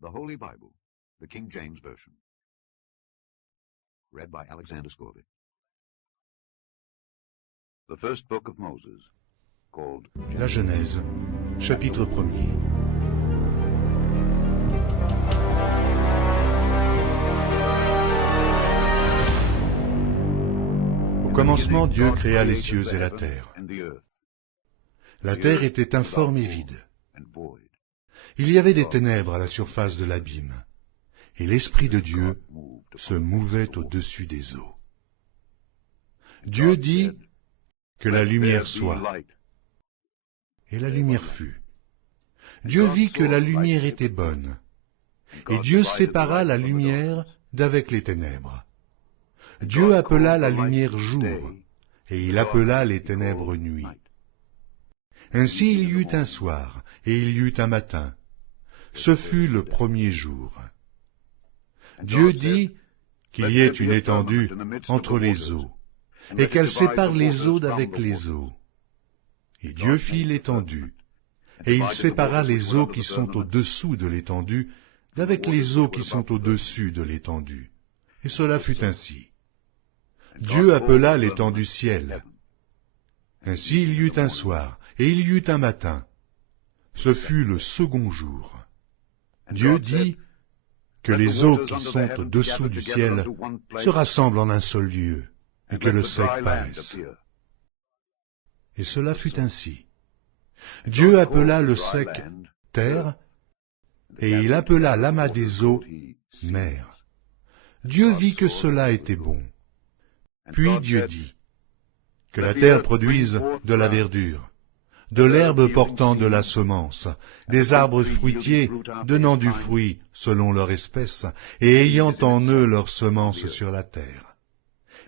The Holy Bible, the King James Version. Read by Alexander Scourby. The first book of Moses, called La Genèse, chapitre 1er. Au commencement, Dieu créa les cieux et la terre. La terre était informe et vide. Il y avait des ténèbres à la surface de l'abîme, et l'Esprit de Dieu se mouvait au-dessus des eaux. Dieu dit que la lumière soit, et la lumière fut. Dieu vit que la lumière était bonne, et Dieu sépara la lumière d'avec les ténèbres. Dieu appela la lumière jour, et il appela les ténèbres nuit. Ainsi il y eut un soir, et il y eut un matin. Ce fut le premier jour. Dieu dit qu'il y ait une étendue entre les eaux, et qu'elle sépare les eaux d'avec les eaux. Et Dieu fit l'étendue, et il sépara les eaux qui sont au-dessous de l'étendue d'avec les eaux qui sont au-dessus de l'étendue. Et cela fut ainsi. Dieu appela l'étendue ciel. Ainsi il y eut un soir, et il y eut un matin. Ce fut le second jour. Dieu dit que les eaux qui sont au-dessous du ciel se rassemblent en un seul lieu, et que le sec paraisse. Et cela fut ainsi. Dieu appela le sec terre, et il appela l'amas des eaux mer. Dieu vit que cela était bon. Puis Dieu dit que la terre produise de la verdure, de l'herbe portant de la semence, des arbres fruitiers donnant du fruit selon leur espèce, et ayant en eux leur semence sur la terre.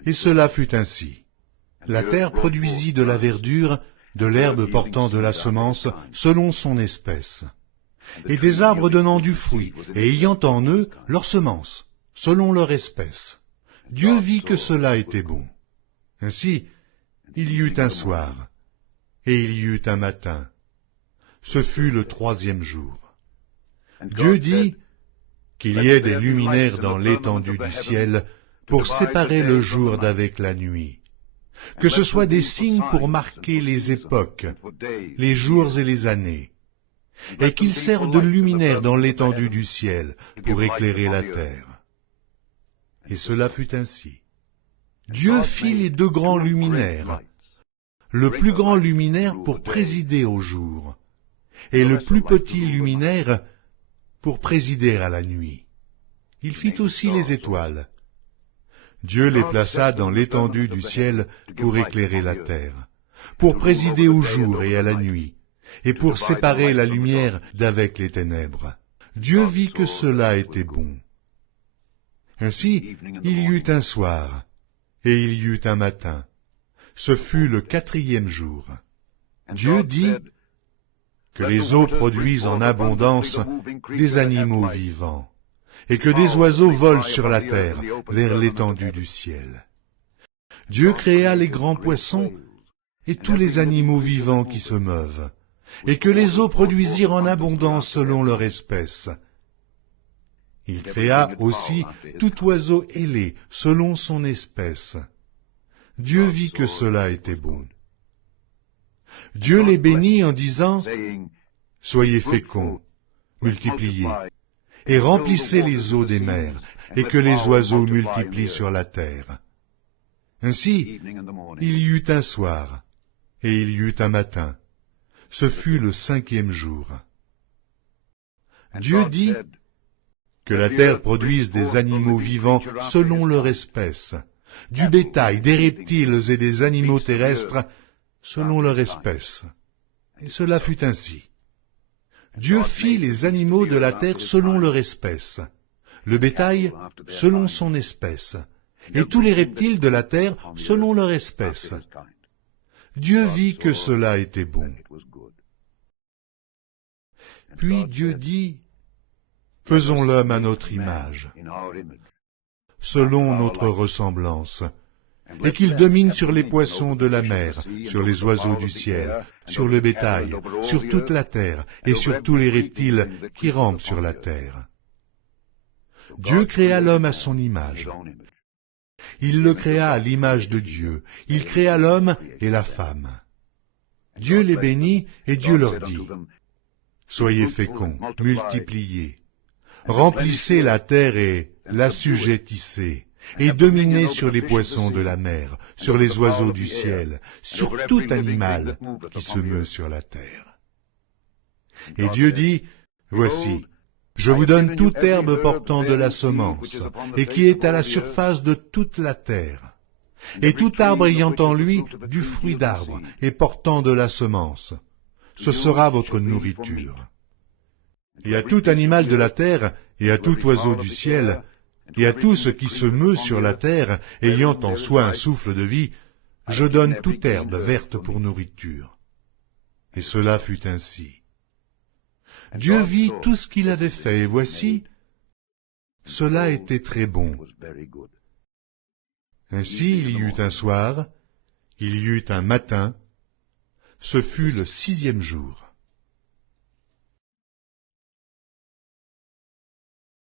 Et cela fut ainsi. La terre produisit de la verdure, de l'herbe portant de la semence selon son espèce, et des arbres donnant du fruit, et ayant en eux leur semence, selon leur espèce. Dieu vit que cela était bon. Ainsi, il y eut un soir, et il y eut un matin. Ce fut le troisième jour. Dieu dit qu'il y ait des luminaires dans l'étendue du ciel pour séparer le jour d'avec la nuit, que ce soit des signes pour marquer les époques, les jours et les années, et qu'ils servent de luminaires dans l'étendue du ciel pour éclairer la terre. Et cela fut ainsi. Dieu fit les deux grands luminaires, le plus grand luminaire pour présider au jour, et le plus petit luminaire pour présider à la nuit. Il fit aussi les étoiles. Dieu les plaça dans l'étendue du ciel pour éclairer la terre, pour présider au jour et à la nuit, et pour séparer la lumière d'avec les ténèbres. Dieu vit que cela était bon. Ainsi, il y eut un soir, et il y eut un matin. Ce fut le quatrième jour. Dieu dit que les eaux produisent en abondance des animaux vivants, et que des oiseaux volent sur la terre vers l'étendue du ciel. Dieu créa les grands poissons et tous les animaux vivants qui se meuvent, et que les eaux produisirent en abondance selon leur espèce. Il créa aussi tout oiseau ailé selon son espèce. Dieu vit que cela était bon. Dieu les bénit en disant, « Soyez féconds, multipliez, et remplissez les eaux des mers, et que les oiseaux multiplient sur la terre. » Ainsi, il y eut un soir, et il y eut un matin. Ce fut le cinquième jour. Dieu dit que la terre produise des animaux vivants selon leur espèce, du bétail, des reptiles et des animaux terrestres selon leur espèce. Et cela fut ainsi. Dieu fit les animaux de la terre selon leur espèce, le bétail selon son espèce, et tous les reptiles de la terre selon leur espèce. Dieu vit que cela était bon. Puis Dieu dit, « Faisons l'homme à notre image, selon notre ressemblance, et qu'il domine sur les poissons de la mer, sur les oiseaux du ciel, sur le bétail, sur toute la terre, et sur tous les reptiles qui rampent sur la terre. Dieu créa l'homme à son image. Il le créa à l'image de Dieu. Il créa l'homme et la femme. Dieu les bénit et Dieu leur dit, « Soyez féconds, multipliez, remplissez la terre et l'assujettissez, et dominez sur les poissons de la mer, sur les oiseaux du ciel, sur tout animal qui se meut sur la terre. » Et Dieu dit, « Voici, je vous donne toute herbe portant de la semence, et qui est à la surface de toute la terre, et tout arbre ayant en lui du fruit d'arbre, et portant de la semence. Ce sera votre nourriture. Et à tout animal de la terre, et à tout oiseau du ciel, et à tout ce qui se meut sur la terre, ayant en soi un souffle de vie, je donne toute herbe verte pour nourriture. » Et cela fut ainsi. Dieu vit tout ce qu'il avait fait, et voici, cela était très bon. Ainsi il y eut un soir, il y eut un matin, ce fut le 6e jour.